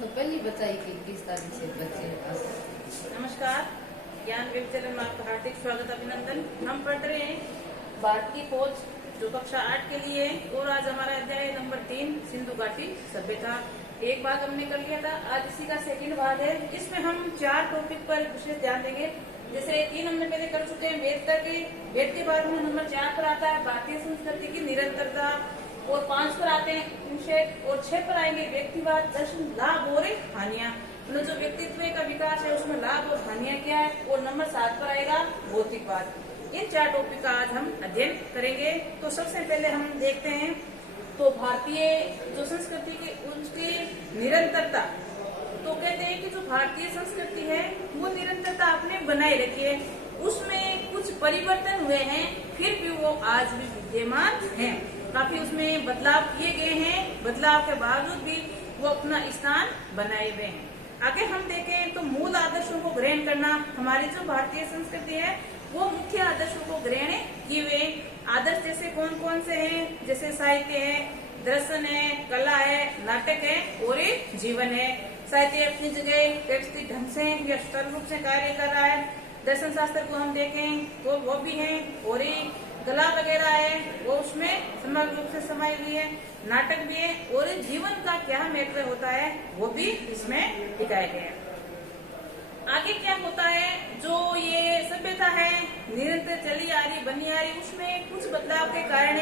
तो पहले बताइए कि किस तारीख से बच्चे आ सकते हैं। नमस्कार, ज्ञान वेब चैनल में आपका हार्दिक स्वागत अभिनंदन। हम पढ़ रहे हैं भारत की खोज जो कक्षा 8 के लिए है और आज हमारा अध्याय नंबर 3 सिंधु घाटी सभ्यता। एक भाग हमने कर लिया था, आज इसी का सेकंड भाग है। इसमें हम 4 टॉपिक पर विशेष ध्यान देंगे। जैसे 3 हमने पहले कर चुके हैं वेद के बाद में नंबर 4 पर आता है भारतीय संस्कृति की निरंतरता, और 5 पर आते हैं निषेध, और 6 पर आएंगे व्यक्तिवाद, दर्शन, लाभ और हानियां। मतलब जो व्यक्तित्व का विकास है उसमें लाभ और हानियां क्या है, और नंबर 7 पर आएगा भौतिकवाद। इन 4 टॉपिक का आज हम अध्ययन करेंगे। तो सबसे पहले हम देखते हैं तो भारतीय जो संस्कृति की उसकी निरंतरता। तो कहते हैं कि जो भारतीय संस्कृति है वो निरंतरता आपने बनाए रखी है, उसमें कुछ परिवर्तन हुए हैं फिर भी वो आज भी विद्यमान है। काफी उसमें बदलाव किए गए हैं, बदलाव के बावजूद भी वो अपना स्थान बनाए हुए हैं। आगे हम देखें तो मूल आदर्शों को ग्रहण करना। हमारी जो भारतीय संस्कृति है वो मुख्य आदर्शों को ग्रहण किए हुए आदर्श जैसे कौन कौन से हैं, जैसे साहित्य है, दर्शन है, कला है, नाटक है और जीवन है। साहित्य अपनी जगह व्यवस्थित ढंग से या सरल रूप से कार्य कर रहा है। दर्शन शास्त्र को हम देखें तो वो भी है, और कला वगैरह है वो उसमें समग्र रूप से समाई हुई है। नाटक भी है, और जीवन का क्या महत्व होता है वो भी इसमें दिखाया गया है। आगे क्या होता है, जो ये सभ्यता है निरंतर चली आ रही बनी आ रही, उसमें कुछ बदलाव के कारण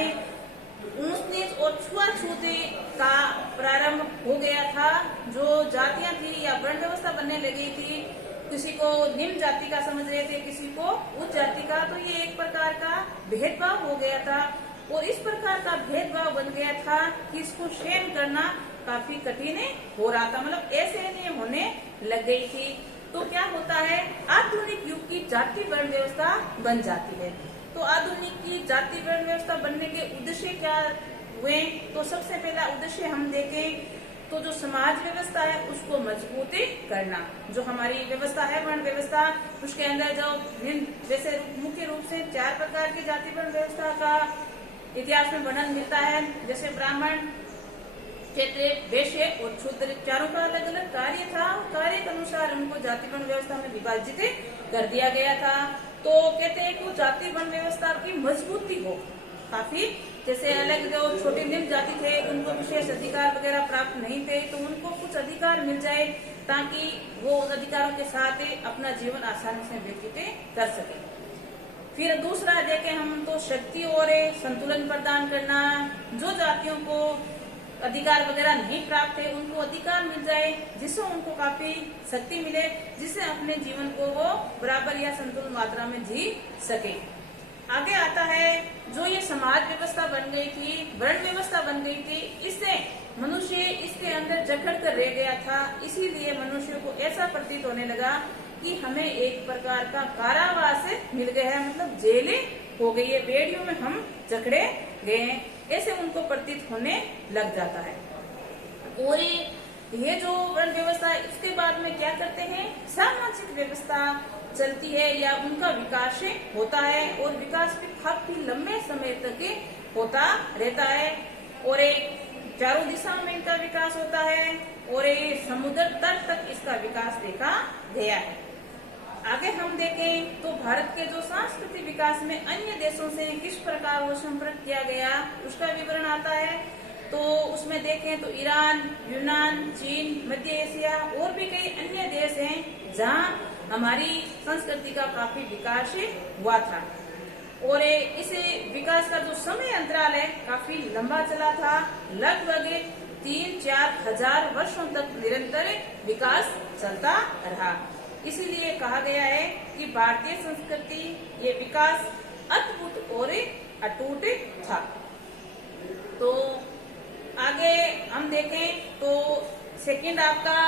ऊंच नीच और छुआछूत का प्रारंभ हो गया था। जो जातियां थी या वर्ण व्यवस्था बनने लगी थी, किसी को निम्न जाति का समझ रहे थे, किसी को उच्च जाति का, तो ये एक प्रकार का भेदभाव हो गया था। और इस प्रकार का भेदभाव बन गया था कि इसको सहन करना काफी कठिन हो रहा था, मतलब असहनीय होने लग गई थी। तो क्या होता है, आधुनिक युग की जाति वर्ण व्यवस्था बन जाती है। तो आधुनिक की जाति वर्ण व्यवस्था बनने के उद्देश्य क्या हुए, तो सबसे पहला उद्देश्य हम देखें तो जो समाज व्यवस्था है उसको मजबूत करना। जो हमारी व्यवस्था है वर्ण व्यवस्था, उसके अंदर जो जैसे मुख्य रूप से 4 प्रकार की जाति वर्ण व्यवस्था का इतिहास में वर्णन मिलता है। जैसे ब्राह्मण, क्षत्रिय, वैश्य और शूद्र, चारों का अलग अलग कार्य था। कार्य के अनुसार उनको जाति वर्ण व्यवस्था में विभाजित कर दिया गया था। तो कहते हैं कि जाति वर्ण व्यवस्था की मजबूती हो काफी। जैसे अलग जो छोटे निम्न जाति थे उनको विशेष अधिकार वगैरह प्राप्त नहीं थे, तो उनको कुछ अधिकार मिल जाए ताकि वो उन अधिकारों के साथ अपना जीवन आसानी से व्यतीत कर सके। फिर दूसरा देखें हम तो शक्ति और संतुलन प्रदान करना। जो जातियों को अधिकार वगैरह नहीं प्राप्त है उनको अधिकार मिल जाए, जिससे उनको काफी शक्ति मिले, जिससे अपने जीवन को वो बराबर या संतुलन मात्रा में जी सके। आगे आता है जो ये समाज व्यवस्था बन गई थी, वर्ण व्यवस्था बन गई थी, इससे मनुष्य इसके अंदर जकड़ कर रह गया था। इसीलिए मनुष्य को ऐसा प्रतीत होने लगा कि हमें एक प्रकार का कारावास मिल गया है, मतलब जेलें हो गई है, बेड़ियों में हम जकड़े गए हैं, ऐसे उनको प्रतीत होने लग जाता है। और ये जो वर्ण व्यवस्था है इसके बाद में क्या करते हैं, सामाजिक व्यवस्था चलती है या उनका विकास होता है, और विकास भी काफी लंबे समय तक होता रहता है। और चारों दिशाओं में इनका विकास होता है, और समुद्र तट तक इसका विकास देखा गया है। आगे हम देखें तो भारत के जो सांस्कृतिक विकास में अन्य देशों से किस प्रकार वो संपर्क किया गया उसका विवरण आता है। तो उसमें देखें तो ईरान, यूनान, चीन, मध्य एशिया और भी कई अन्य देश हैं जहां हमारी संस्कृति का काफी विकास हुआ था। और इस विकास का जो समय अंतराल है काफी लंबा चला था, लगभग 3-4 हजार वर्षों तक निरंतर विकास चलता रहा। इसीलिए कहा गया है कि भारतीय संस्कृति ये विकास अद्भुत और अटूट था। तो आगे हम देखें तो सेकंड आपका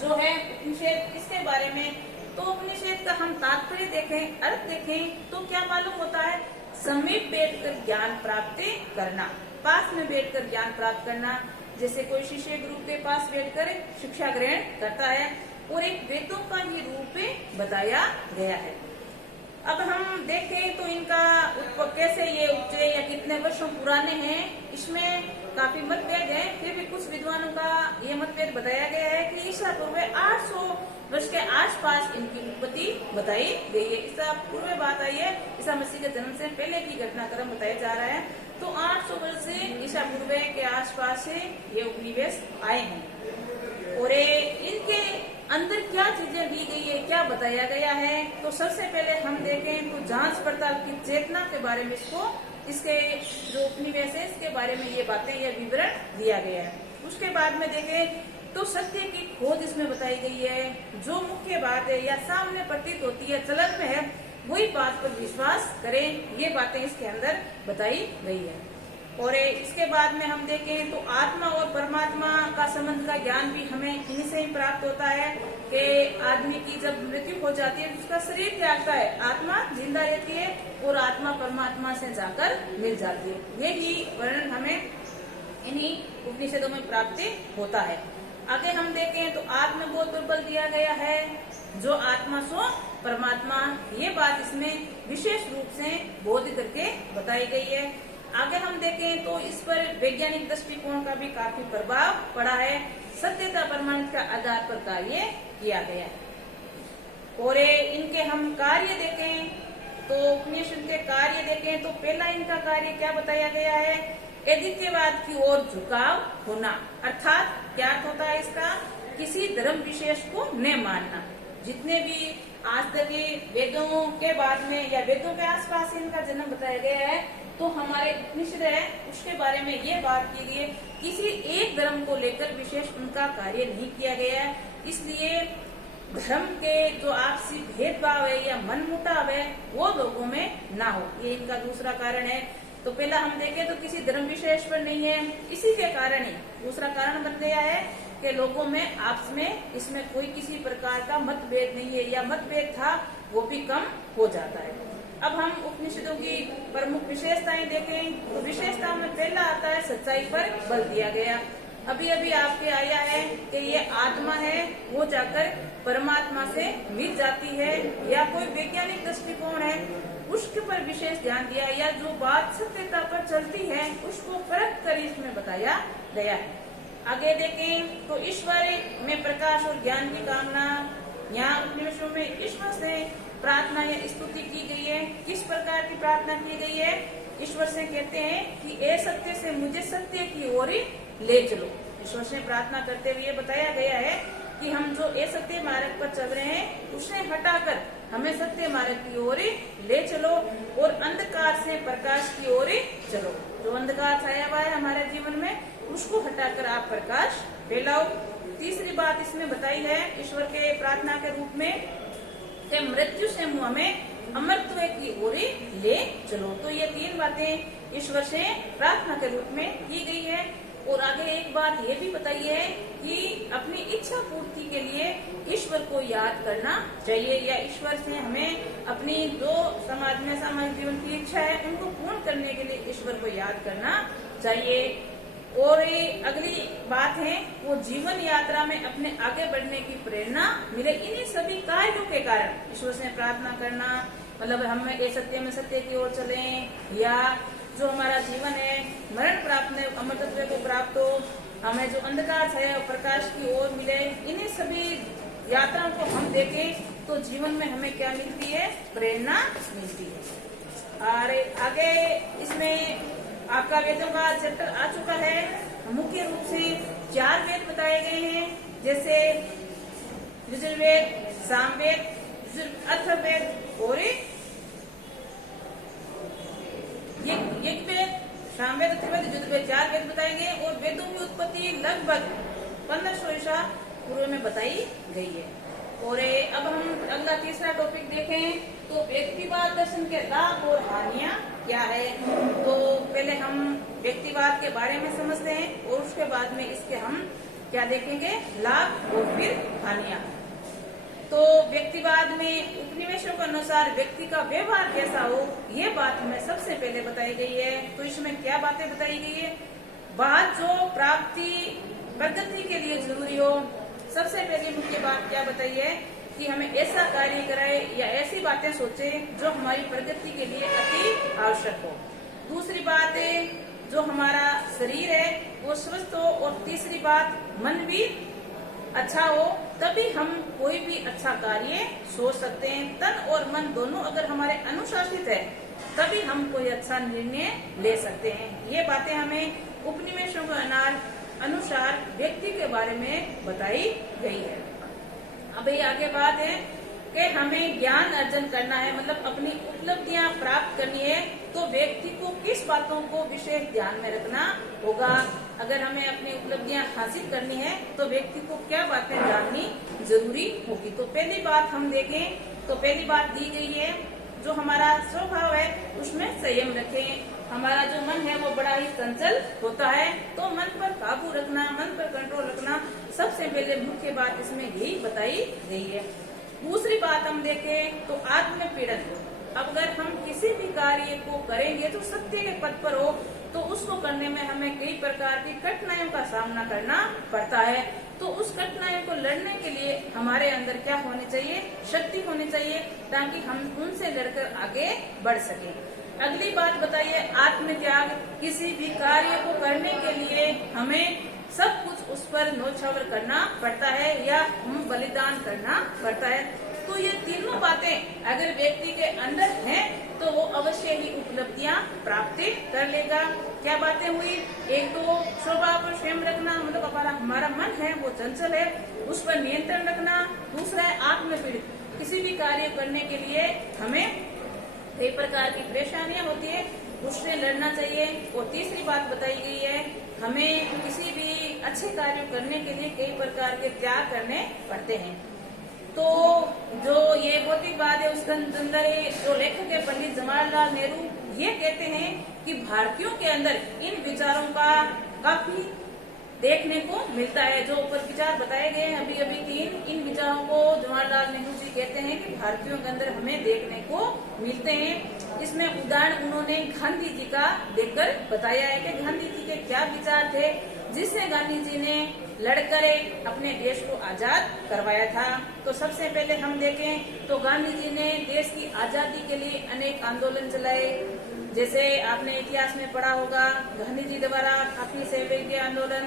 जो है उपनिषद, इसके बारे में तो उपनिषद का हम तात्पर्य देखें, अर्थ देखें तो क्या मालूम होता है, समीप बैठकर ज्ञान प्राप्त करना, पास में बैठकर ज्ञान प्राप्त करना। जैसे कोई शिष्य गुरु के पास बैठकर शिक्षा ग्रहण करता है, और एक वेदों का ये रूप बताया गया है। अब हम देखें तो इनका कैसे ये उपजे या कितने वर्षों पुराने हैं, इसमें काफी मतभेद है। फिर भी कुछ विद्वानों का ये मतभेद बताया गया है कि ईसा पूर्व 800 वर्ष के आसपास इनकी उत्पत्ति बताई गई है। ईसा पूर्व बात आई है, ईसा मसीह के जन्म से पहले की घटनाक्रम बताया जा रहा है। तो 800 वर्ष से ईसा पूर्व के आसपास से ये उपनिवेश आए हैं। और इनके अंदर क्या चीजें दी गई है, क्या बताया गया है, तो सबसे पहले हम देखें तो जांच पड़ताल की चेतना के बारे में इसके जो उपनिवेश है इसके बारे में ये बातें, ये विवरण दिया गया है। उसके बाद में देखें तो सत्य की खोज इसमें बताई गई है। जो मुख्य बात है या सामने प्रतीत होती है, चलन में है, वही बात पर विश्वास करें, ये बातें इसके अंदर बताई गई है। और इसके बाद में हम देखें तो आत्मा और परमात्मा का संबंध का ज्ञान भी हमें इन्हीं से ही प्राप्त होता है कि आदमी की जब मृत्यु हो जाती है उसका शरीर त्यागता है, आत्मा जिंदा रहती है और आत्मा परमात्मा से जाकर मिल जाती है। ये ही वर्णन हमें इन्हीं उपनिषदों में प्राप्त होता है। आगे हम देखें तो आत्मबोध दुर्बल दिया गया है, जो आत्मा सो परमात्मा, ये बात इसमें विशेष रूप से बोध करके बताई गई है। आगे हम देखें तो इस पर वैज्ञानिक दृष्टिकोण का भी काफी प्रभाव पड़ा है। सत्यता प्रमाणित का आधार पर कार्य किया गया है। और इनके हम कार्य देखें तो उपनिषद के कार्य देखें तो पहला इनका कार्य क्या बताया गया है, अद्वितीयवाद की ओर झुकाव होना। अर्थात क्या होता है इसका, किसी धर्म विशेष को न मानना। जितने भी आज तक वेदों के बाद में या वेदों के आसपास इनका जन्म बताया गया है, तो हमारे उपनिषद है उसके बारे में ये बात की गई है, किसी एक धर्म को लेकर विशेष उनका कार्य नहीं किया गया है। इसलिए धर्म के जो आपसी भेदभाव है या मनमुटाव है वो लोगों में ना हो, ये इनका दूसरा कारण है। तो पहला हम देखें तो किसी धर्म विशेष पर नहीं है, इसी के कारण ही दूसरा कारण बन गया है कि लोगों में आपस में इसमें कोई किसी प्रकार का मतभेद नहीं है, या मतभेद था वो भी कम हो जाता है। अब हम उपनिषदों की प्रमुख विशेषताएं देखें तो विशेषता में पहला आता है सच्चाई पर बल दिया गया। अभी अभी आपके आया है कि ये आत्मा है वो जाकर परमात्मा से मिल जाती है, या कोई वैज्ञानिक दृष्टिकोण है उसके पर विशेष ध्यान दिया, या जो बात सत्यता पर चलती है उसको परख कर इसमें बताया गया है। आगे देखें तो ईश्वर में प्रकाश और ज्ञान की कामना, यहाँ उपनिषदों में ईश्वर से प्रार्थना या स्तुति की गई है। किस प्रकार की प्रार्थना की गई है, ईश्वर से कहते हैं कि ए सत्य से मुझे सत्य की ओर ले चलो। ईश्वर से प्रार्थना करते हुए बताया गया है कि हम जो ए सत्य मार्ग पर चल रहे हैं उसे हटाकर हमें सत्य मार्ग की ओर ले चलो, और अंधकार से प्रकाश की ओर चलो। जो अंधकार छाया हुआ है हमारे जीवन में उसको हटाकर आप प्रकाश फैलाओ। तीसरी बात इसमें बताई है ईश्वर के प्रार्थना के रूप में कि मृत्यु से हमें अमरत्व की ओर ले चलो। तो ये तीन बातें ईश्वर से प्रार्थना के रूप में की गई है। और आगे एक बात ये भी बताई है कि अपनी इच्छा पूर्ति के लिए ईश्वर को याद करना चाहिए, या ईश्वर से हमें अपनी जो समाज में सामाजिक जीवन की इच्छा है उनको पूर्ण करने के लिए ईश्वर को याद करना चाहिए। और अगली बात है वो जीवन यात्रा में अपने आगे बढ़ने की प्रेरणा मिले। इन्हीं सभी कार्यों के कारण ईश्वर से प्रार्थना करना, मतलब हम सत्य में सत्य की ओर चलें, या जो हमारा जीवन है मरण प्राप्त है अमरत्व को प्राप्त हो, हमें जो अंधकार है प्रकाश की ओर मिले। इन्हीं सभी यात्राओं को हम देखें तो जीवन में हमें क्या मिलती है, प्रेरणा मिलती है। और आगे इसमें आपका वेदों का चैप्टर आ चुका है। मुख्य रूप से 4 वेद बताए गए हैं, जैसे यजुर्वेद, सामवेद, अथर्ववेद और यज्ञवेद। सामवेद, अथर्ववेद, यजुर्वेद 4 वेद बताएंगे। और वेदों की उत्पत्ति लगभग 1500 ईसा पूर्व में बताई गई है। और अब हम अगला तीसरा टॉपिक देखें तो व्यक्तिवाद दर्शन के लाभ और हानियां क्या है। तो पहले हम व्यक्तिवाद के बारे में समझते हैं और उसके बाद में इसके हम क्या देखेंगे, लाभ और फिर हानियां। तो व्यक्तिवाद में उपनिवेशों के अनुसार व्यक्ति का व्यवहार कैसा हो, ये बात हमें सबसे पहले बताई गई है। तो इसमें क्या बातें बताई गई है, बात जो प्राप्ति प्रगति के लिए जरूरी हो। सबसे पहली मुख्य बात क्या बताई है कि हमें ऐसा कार्य कराए या ऐसी बातें सोचे जो हमारी प्रगति के लिए अति आवश्यक हो। दूसरी बात है, जो हमारा शरीर है वो स्वस्थ हो, और तीसरी बात मन भी अच्छा हो, तभी हम कोई भी अच्छा कार्य सोच सकते हैं। तन और मन दोनों अगर हमारे अनुशासित है तभी हम कोई अच्छा निर्णय ले सकते हैं। ये बातें हमें उपनिवेशों के अनुसार व्यक्ति के बारे में बताई गई है। अब ये आगे बात है कि हमें ज्ञान अर्जन करना है, मतलब अपनी उपलब्धियां प्राप्त करनी है, तो व्यक्ति को किस बातों को विशेष ध्यान में रखना होगा। अगर हमें अपनी उपलब्धियां हासिल करनी है तो व्यक्ति को क्या बातें जाननी जरूरी होगी। तो पहली बात हम देखें तो पहली बात दी गई है, जो हमारा स्वभाव है उसमें संयम रखें। हमारा जो मन है वो बड़ा ही चंचल होता है, तो मन पर काबू रखना, मन पर कंट्रोल रखना सबसे पहले मुख्य बात इसमें यही बताई गई है। दूसरी बात हम देखें तो आत्मपीड़न। अब अगर हम किसी भी कार्य को करेंगे तो सत्य के पद पर हो, तो उसको करने में हमें कई प्रकार की कठिनाइयों का सामना करना पड़ता है। तो उस कठिनाइयों को लड़ने के लिए हमारे अंदर क्या होनी चाहिए, शक्ति होनी चाहिए, ताकि हम उनसे लड़कर आगे बढ़ सके। अगली बात बताइए, आत्मत्याग। किसी भी कार्य को करने के लिए हमें सब कुछ उस पर न्योछावर करना पड़ता है या हम बलिदान करना पड़ता है। तो ये तीनों बातें अगर व्यक्ति के अंदर हैं तो वो अवश्य ही उपलब्धियां प्राप्त कर लेगा। क्या बातें हुई, एक तो स्वभाव पर संयम रखना, मतलब हमारा मन है वो चंचल है, उस पर नियंत्रण रखना। दूसरा है आत्मपीड़ित। किसी भी कार्य करने के लिए हमें कई प्रकार की परेशानियां होती है, उससे लड़ना चाहिए। और तीसरी बात बताई गई है, हमें किसी भी अच्छे कार्य करने के लिए कई प्रकार के त्याग करने पड़ते हैं। तो जो ये भौतिकवाद है उसके अंदर जो लेखक है पंडित जवाहरलाल नेहरू ये कहते हैं कि भारतीयों के अंदर इन विचारों का काफी देखने को मिलता है। जो ऊपर विचार बताए गए हैं अभी अभी तीन, इन विचारों को जवाहरलाल नेहरू जी कहते हैं कि भारतीयों के अंदर हमें देखने को मिलते हैं। इसमें उदाहरण उन्होंने गांधी जी का देकर बताया है कि गांधी जी के क्या विचार थे, जिससे गांधी जी ने लड़कर अपने देश को आजाद करवाया था। तो सबसे पहले हम देखें तो गांधी जी ने देश की आजादी के लिए अनेक आंदोलन चलाए। जैसे आपने इतिहास में पढ़ा होगा, गांधी जी द्वारा काफी सहयोग आंदोलन,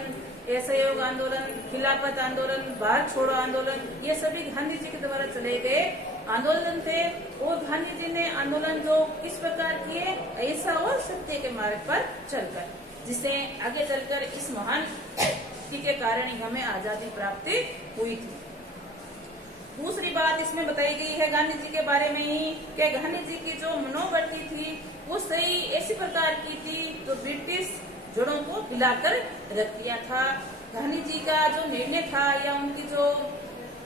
असहयोग आंदोलन, खिलाफत आंदोलन, भारत छोड़ो आंदोलन, ये सभी गांधी जी के द्वारा चले गए आंदोलन थे। और गांधी जी ने आंदोलन जो किस प्रकार किए, ऐसा और सत्य के मार्ग पर चलकर, जिससे आगे चलकर इस महान के कारण ही हमें आजादी प्राप्त हुई थी। दूसरी बात इसमें बताई गई है गांधी जी के बारे में ही कि गांधी जी की जो मनोवृत्ति थी वो सही ऐसी प्रकार की थी जो ब्रिटिश जड़ों को हिलाकर रख दिया था। गांधी जी का जो निर्णय था या उनकी जो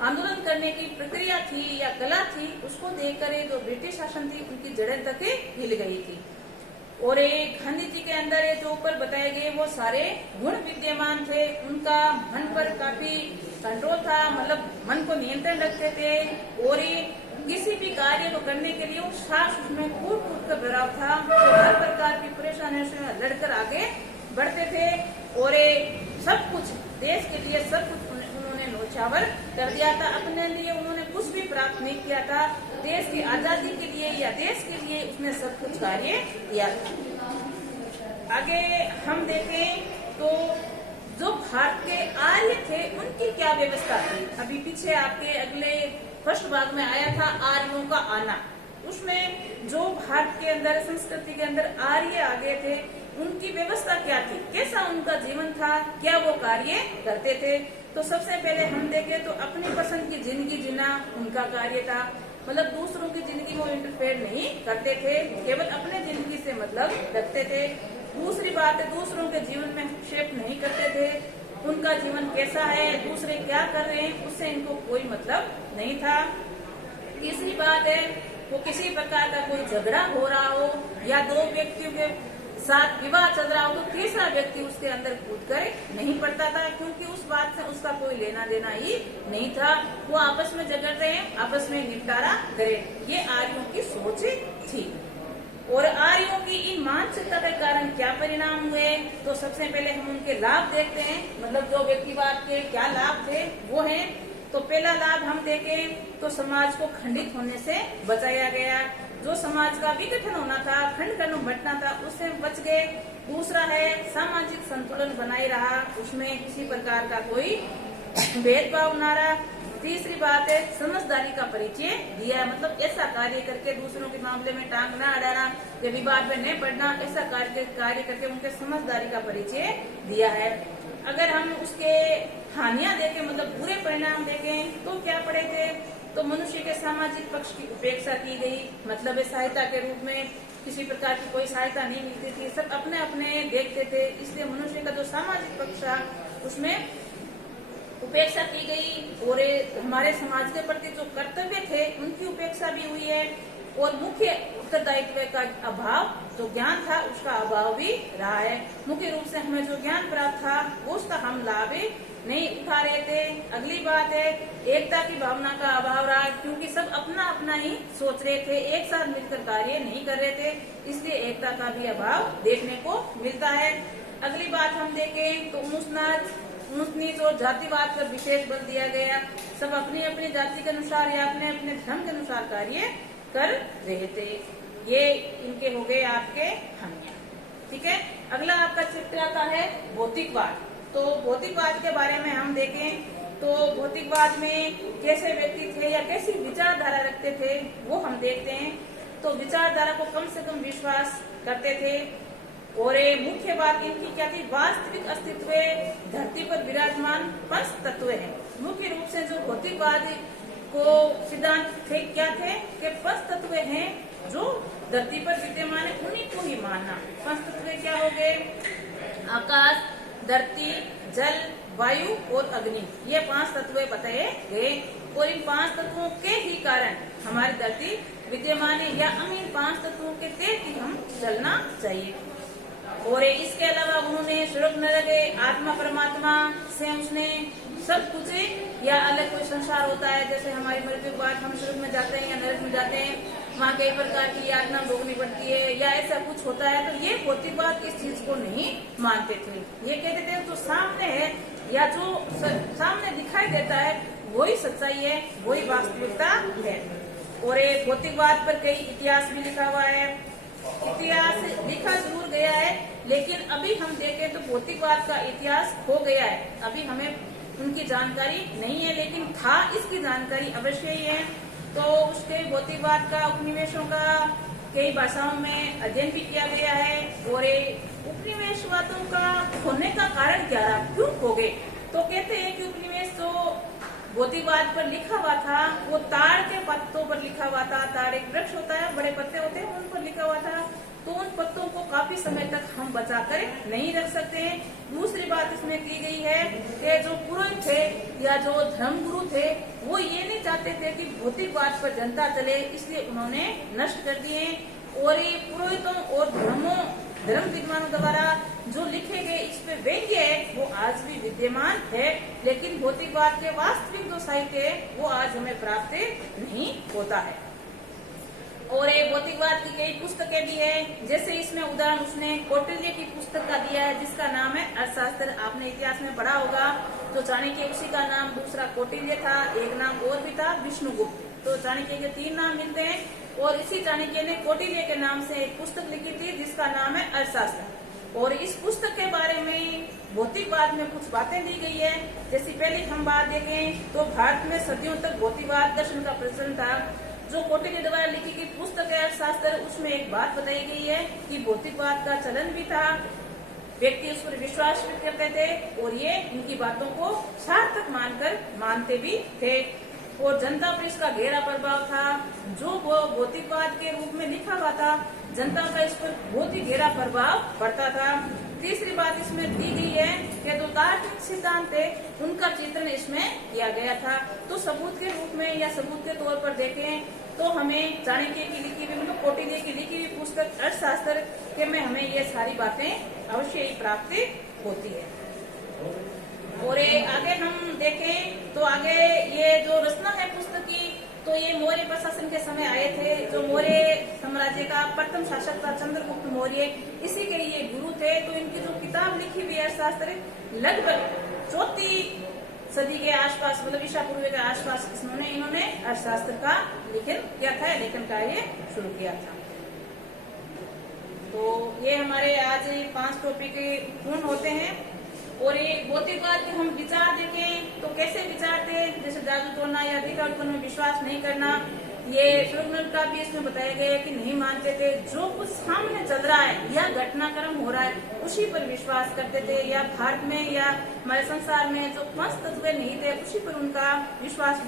आंदोलन करने की प्रक्रिया थी या कला थी, उसको देखकर जो ब्रिटिश शासन थी उनकी जड़ें तक हिल गई थी। और एक गांधी जी के अंदर जो ऊपर बताए गए वो सारे गुण विद्यमान थे। उनका मन पर काफी कंट्रोल था, मतलब मन को नियंत्रण रखते थे। और किसी भी कार्य को करने के लिए वो साहस उसमें कूद कूद कर भरा था, तो हर प्रकार की परेशानियों से लड़कर आगे बढ़ते थे। और सब कुछ देश के लिए सब कुछ उन्होंने न्योछावर कर दिया था। अपने लिए उन्होंने कुछ भी प्राप्त नहीं किया था, देश की आजादी के लिए या देश के लिए उसने सब कुछ कार्य किया था। आगे हम देखें तो जो भारत के आर्य थे उनकी क्या व्यवस्था थी। अभी पीछे आपके अगले फर्स्ट भाग में आया था आर्यों का आना, उसमें जो भारत के अंदर संस्कृति के अंदर आर्य आ गए थे उनकी व्यवस्था क्या थी, कैसा उनका जीवन था, क्या वो कार्य करते थे। तो सबसे पहले हम देखें तो अपनी पसंद की जिंदगी जीना उनका कार्य था, मतलब दूसरों की जिंदगी में इंटरफेयर नहीं करते थे, केवल अपने जिंदगी से मतलब रखते थे। दूसरी बात है दूसरों के जीवन में हस्तक्षेप नहीं करते थे, उनका जीवन कैसा है, दूसरे क्या कर रहे हैं, उससे इनको कोई मतलब नहीं था। तीसरी बात है वो किसी प्रकार का कोई झगड़ा हो रहा हो या दो व्यक्तियों के साथ विवाह चल रहा हो तो तीसरा व्यक्ति उसके अंदर कूद कर नहीं पड़ता था, क्योंकि उस बात से उसका कोई लेना देना ही नहीं था। वो आपस में झगड़ रहे हैं, आपस में निपटारा करें, ये आर्यों की सोच थी। और आर्यों की इन मानसिकता के कारण क्या परिणाम हुए, तो सबसे पहले हम उनके लाभ देखते हैं। मतलब जो व्यक्तिवाद के क्या लाभ थे वो हैं तो पहला लाभ हम देखें तो समाज को खंडित होने से बचाया गया, जो समाज का विघटन होना था, खंड खंड बंटना था, उससे बच गए। दूसरा है सामाजिक संतुलन बनाए रहा, उसमें किसी प्रकार का कोई भेदभाव न रहा। तीसरी बात है समझदारी का परिचय दिया, मतलब ऐसा कार्य करके दूसरों के मामले में टांग न अड़ाना या विवाद में न पड़ना, ऐसा कार्य करके उनके समझदारी का परिचय दिया है। अगर हम उसके हानियां देखें, मतलब बुरे परिणाम देखें, तो क्या पड़े थे? तो मनुष्य के सामाजिक पक्ष की उपेक्षा की गई, मतलब सहायता के रूप में किसी प्रकार की कोई सहायता नहीं मिलती थी, सब अपने अपने देखते थे, इसलिए मनुष्य का जो सामाजिक पक्ष था उसमें उपेक्षा की गई। और हमारे समाज के प्रति जो कर्तव्य थे उनकी उपेक्षा भी हुई है। और मुख्य उत्तरदायित्व का अभाव, जो ज्ञान था उसका अभाव भी रहा है। मुख्य रूप से हमें जो ज्ञान प्राप्त था उसका हम लाभ नहीं उठा रहे थे। अगली बात है एकता की भावना का अभाव रहा, क्योंकि सब अपना अपना ही सोच रहे थे, एक साथ मिलकर कार्य नहीं कर रहे थे, इसलिए एकता का भी अभाव देखने को मिलता है। अगली बात हम देखें तो ऊंच नीच और जातिवाद पर विशेष बल दिया गया, सब अपनी अपनी जाति के अनुसार या अपने अपने धर्म के अनुसार कार्य कर रहे थे। ये इनके हो गए आपके हानियां। ठीक है, अगला आपका चैप्टर आता है भौतिकवाद। तो भौतिकवाद के बारे में हम देखें तो भौतिकवाद में कैसे व्यक्ति थे या कैसी विचारधारा रखते थे वो हम देखते हैं। तो विचारधारा को कम से कम विश्वास करते थे। और मुख्य बात इनकी क्या थी? वास्तविक अस्तित्व धरती पर विराजमान पंच तत्व है। मुख्य रूप से जो भौतिकवाद को सिद्धांत थे क्या थे कि पंच तत्व हैं जो धरती पर विद्यमान है, उन्हीं को ही मानना। पंच तत्व क्या हो गए? आकाश, धरती, जल, वायु और अग्नि, ये 5 तत्व बताए गए। और इन 5 तत्वों के ही कारण हमारी धरती विद्यमान है, या हम इन 5 तत्वों के तहत ही हम चलना चाहिए। और इसके अलावा उन्होंने स्वर्ग नरक, आत्मा परमात्मा से उसने सब कुछ, या अलग कोई संसार होता है, जैसे हमारी मृत्यु के बाद हम स्वर्ग में जाते हैं या नरक में जाते हैं, वहाँ कई प्रकार की यातना भोगनी पड़ती है या ऐसा कुछ होता है, तो ये भौतिकवाद इस चीज को नहीं मानते थे। ये कहते थे जो सामने है या जो सामने दिखाई देता है वही सच्चाई है, वही वास्तविकता है। और एक भौतिकवाद पर कई इतिहास भी लिखा हुआ है। इतिहास लिखा जरूर गया है, लेकिन अभी हम देखें तो भौतिकवाद का इतिहास हो गया है, अभी हमें उनकी जानकारी नहीं है, लेकिन था इसकी जानकारी अवश्य ही है। तो उसके भौतिकवाद का उपनिवेशों का कई भाषाओं में अध्ययन भी किया गया है। और उपनिवेशवादों का होने का कारण क्या रहा, क्यों हो गए? तो कहते हैं कि उपनिवेश जो भौतिकवाद पर लिखा हुआ था वो ताड़ के पत्तों पर लिखा हुआ था। ताड़ एक वृक्ष होता है, बड़े पत्ते होते हैं, उन पर लिखा हुआ था। तो उन पत्तों को काफी समय तक हम बचाकर नहीं रख सकते हैं। दूसरी बात इसमें की गई है कि जो पुरोहित थे या जो धर्मगुरु थे वो ये नहीं चाहते थे कि भौतिकवाद पर जनता चले, इसलिए उन्होंने नष्ट कर दिए। और ये पुरोहितों और धर्म विद्वानों द्वारा जो लिखे गए इस पे व्यंग्य है वो आज भी विद्यमान है, लेकिन भौतिकवाद के वास्तविक जो साहित्य है वो आज हमें प्राप्त नहीं होता है। और एक भौतिकवाद की कई पुस्तकें भी है, जैसे इसमें उदाहरण उसने कौटिल्य की पुस्तक का दिया है जिसका नाम है अर्थशास्त्र। आपने इतिहास में पढ़ा होगा। तो चाणक्य उसी का नाम, दूसरा कौटिल्य था, एक नाम और भी था विष्णुगुप्त। तो चाणक्य के 3 नाम मिलते हैं, और इसी चाणक्य ने कौटिल्य के नाम से एक पुस्तक लिखी थी जिसका नाम है अर्थशास्त्र। और इस पुस्तक के बारे में भौतिकवाद में कुछ बातें दी गई है। जैसे पहले हम बात देखें तो भारत में सदियों तक भौतिकवाद दर्शन का प्रचलन था। जो कौटिल्य द्वारा लिखी गई पुस्तक है अर्थशास्त्र, उसमें एक बात बताई गई है कि भौतिकवाद का चलन भी था, व्यक्ति उस पर विश्वास भी करते थे और ये इनकी बातों को सार्थक मानते भी थे। और जनता पर इसका गहरा प्रभाव था। जो वो भौतिकवाद के रूप में लिखा हुआ था, जनता का इस पर बहुत ही गहरा प्रभाव पड़ता था। तीसरी बात इसमें दी गई है कि जो तार्किक सिद्धांत थे उनका चित्रण इसमें किया गया था। तो सबूत के रूप में या सबूत के तौर पर देखें तो हमें चाणक्य की लिखी हुई, मतलब कौटिल्य की लिखी हुई पुस्तक अर्थशास्त्र के में हमें ये सारी बातें अवश्य ही प्राप्त होती है। और आगे हम देखें तो आगे ये जो रचना है पुस्तक की, तो ये मौर्य प्रशासन के समय आए थे। जो मौर्य साम्राज्य का प्रथम शासक था चंद्रगुप्त मौर्य, इसी के ये गुरु थे। तो इनकी जो किताब लिखी हुई है अर्थशास्त्र, लगभग सदी के आसपास, मतलब ईसा पूर्व के आसपास इन्होंने अर्थशास्त्र का लेखन किया था, लेखन कार्य शुरू किया था। तो ये हमारे आज 5 टॉपिक पूर्ण होते हैं। और ये भौतिकवाद के हम विचार देखें तो कैसे विचारते हैं, जैसे जादू तोड़ना या दिखावट में विश्वास नहीं करना, ये फिल्म का भी इसमें बताया गया है कि नहीं मानते थे। जो कुछ सामने चल रहा है या घटनाक्रम हो रहा है उसी पर विश्वास करते थे, या भारत में या हमारे संसार में जो 5 तत्व नहीं थे उसी पर उनका विश्वास,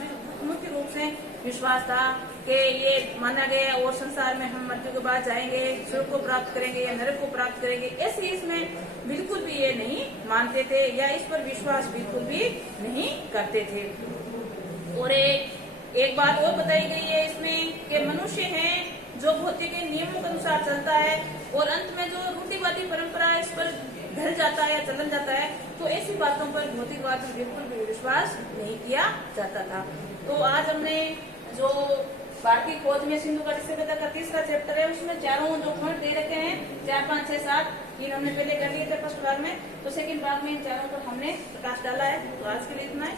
मुख्य रूप से विश्वास था कि ये माना गया और संसार में हम मृत्यु के बाद जाएंगे, स्वर्ग को प्राप्त करेंगे या नरक को प्राप्त करेंगे। ऐसे इसमें बिल्कुल भी ये नहीं मानते थे या इस पर विश्वास बिल्कुल भी नहीं करते थे। और एक बात और बताई गई है इसमें कि मनुष्य है जो भौतिक नियमों के अनुसार चलता है और अंत में जो रूढ़िवादी परंपरा इस पर ढल जाता है या चलन जाता है, तो ऐसी बातों पर भौतिकवाद में बिल्कुल भी विश्वास नहीं किया जाता था। तो आज हमने जो भारतीय खोज में सिंधु घाटी सभ्यता का 3रा चैप्टर है, उसमें चारों जो पॉइंट दे रखे हैं 4, 5, 6, 7, 3 हमने पहले कर लिए थे फर्स्ट भाग में, तो सेकंड भाग में इन चारों पर हमने प्रकाश डाला है। तो आज के लिए इतना है।